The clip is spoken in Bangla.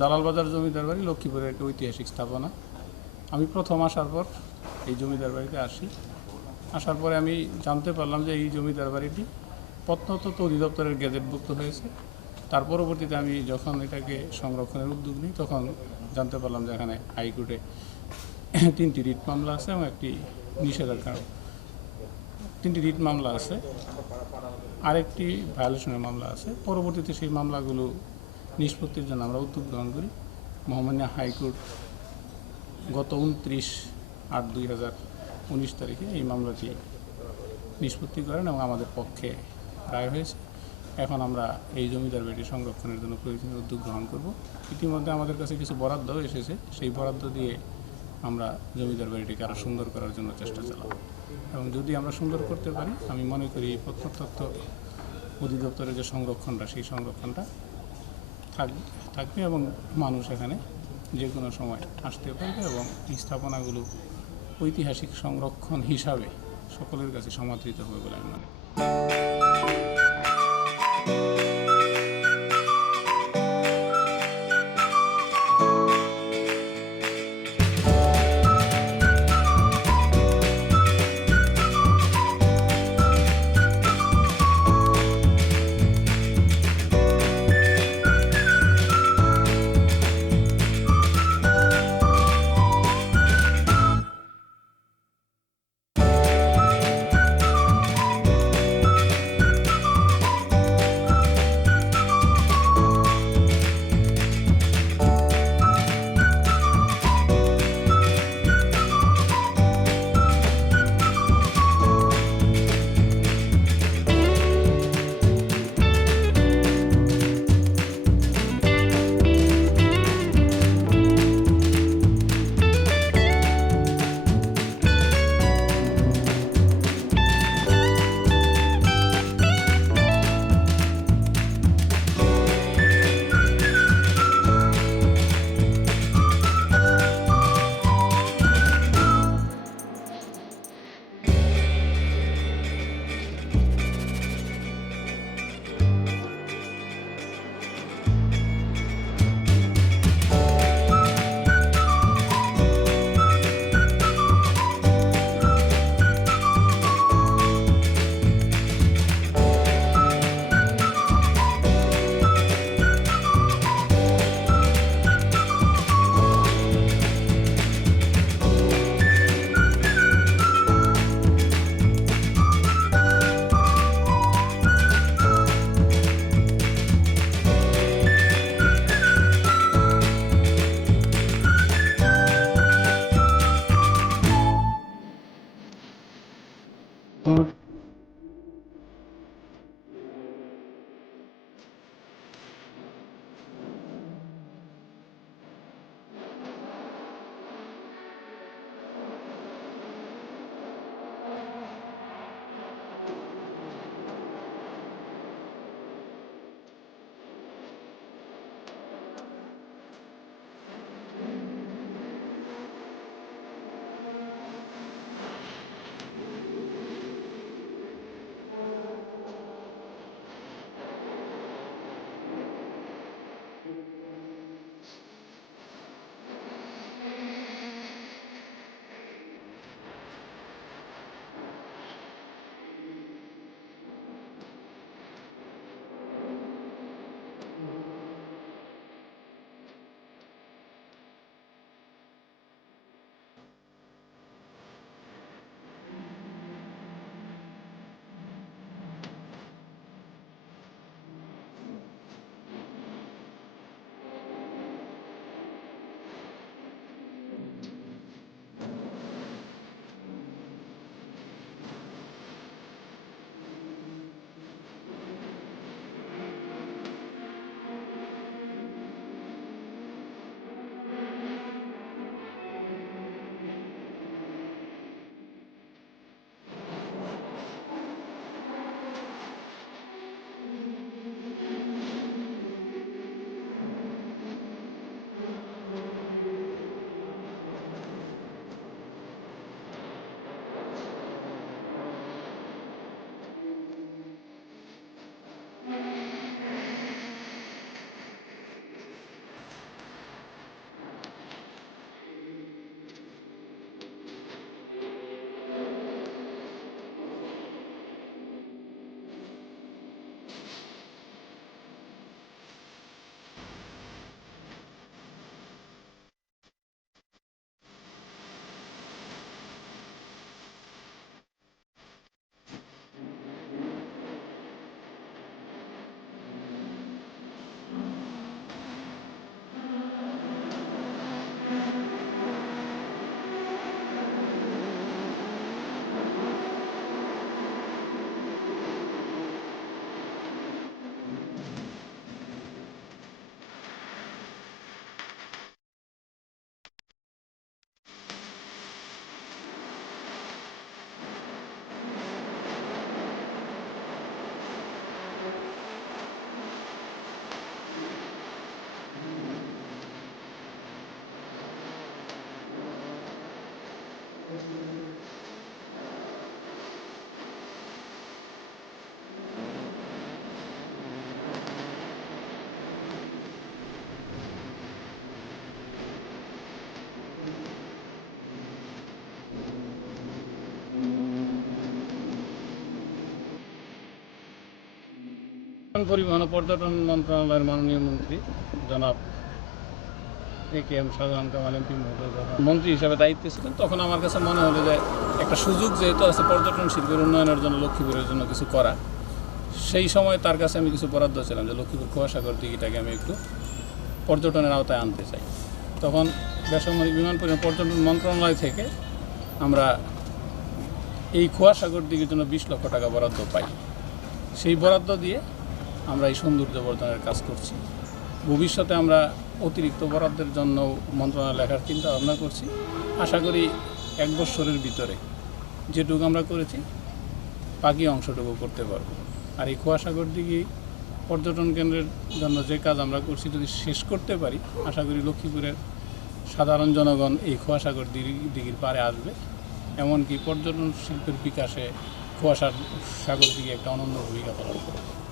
দালাল বাজার জমিদার বাড়ি লক্ষ্মীপুরের একটা ঐতিহাসিক স্থাপনা। আমি প্রথম আসার পর এই জমিদার বাড়িতে আসি। আসার পরে আমি জানতে পারলাম যে এই জমিদার বাড়িটি প্রত্নতত্ত্ব অধিদপ্তরের গেজেটভুক্ত হয়েছে। তার পরবর্তীতে আমি যখন এটাকে সংরক্ষণের উদ্যোগ নিই তখন জানতে পারলাম যে এখানে হাইকোর্টে 3টি রিট মামলা আছে এবং একটি নিষেধাজ্ঞা 3টি রিট মামলা আছে, আরেকটি ভায়োলেশনের মামলা আছে। পরবর্তীতে সেই মামলাগুলো নিষ্পত্তির জন্য আমরা উদ্যোগ গ্রহণ করি। মহামান্য হাইকোর্ট গত 29/8/2019 তারিখে এই মামলাটি নিষ্পত্তি করেন এবং আমাদের পক্ষে রায় হয়েছে। এখন আমরা এই জমিদার বাড়ি সংরক্ষণের জন্য প্রয়োজনীয় উদ্যোগ গ্রহণ করব। ইতিমধ্যে আমাদের কাছে কিছু বরাদ্দ এসেছে, সেই বরাদ্দ দিয়ে আমরা জমিদার বাড়িটিকে আরও সুন্দর করার জন্য চেষ্টা চালাব এবং যদি আমরা সুন্দর করতে পারি আমি মনে করি প্রত্নতত্ত্ব অধিদপ্তরের যে সংরক্ষণটা সেই সংরক্ষণটা থাকবে এবং মানুষ এখানে যে কোনো সময় আসতে পারবে এবং এই স্থাপনাগুলো ঐতিহাসিক সংরক্ষণ হিসাবে সকলের কাছে সমাদৃত হবে বলে আমি মনে করি। পরিবহন ও পর্যটন মন্ত্রণালয়ের মাননীয় মন্ত্রী জনাব এ.কে.এম. শাহজাহান কামাল এমপি মহোদয় যখন মন্ত্রী হিসাবে দায়িত্বে ছিলেন, তখন আমার কাছে মনে হলো যে একটা সুযোগ যেহেতু আছে পর্যটন শিল্পের উন্নয়নের জন্য লক্ষ্মীপুরের জন্য কিছু করা, সেই সময় তার কাছে আমি কিছু বরাদ্দ ছিলাম যে লক্ষ্মীপুর কুয়াশাগর দিঘিটাকে আমি একটু পর্যটনের আওতায় আনতে চাই। তখন বেসামরিক বিমান পরিবহন পর্যটন মন্ত্রণালয় থেকে আমরা এই কুয়াশাগর দিঘির জন্য 20 লক্ষ টাকা বরাদ্দ পাই। সেই বরাদ্দ দিয়ে আমরা এই সৌন্দর্য বর্ধনের কাজ করছি। ভবিষ্যতে আমরা অতিরিক্ত বরাদ্দের জন্য মন্ত্রণালয় লেখার চিন্তা ভাবনা করছি। আশা করি 1 বছরের ভিতরে যেটুকু আমরা করেছি বাকি অংশটুকু করতে পারব। আর এই কুয়াশাগর দিঘি পর্যটন কেন্দ্রের জন্য যে কাজ আমরা করছি যদি শেষ করতে পারি, আশা করি লক্ষ্মীপুরের সাধারণ জনগণ এই কুয়াশাগর দিঘির পাড়ে আসবে। এমনকি পর্যটন শিল্পের বিকাশে কুয়াশাগর দিঘি একটা অনন্য ভূমিকা পালন করবে।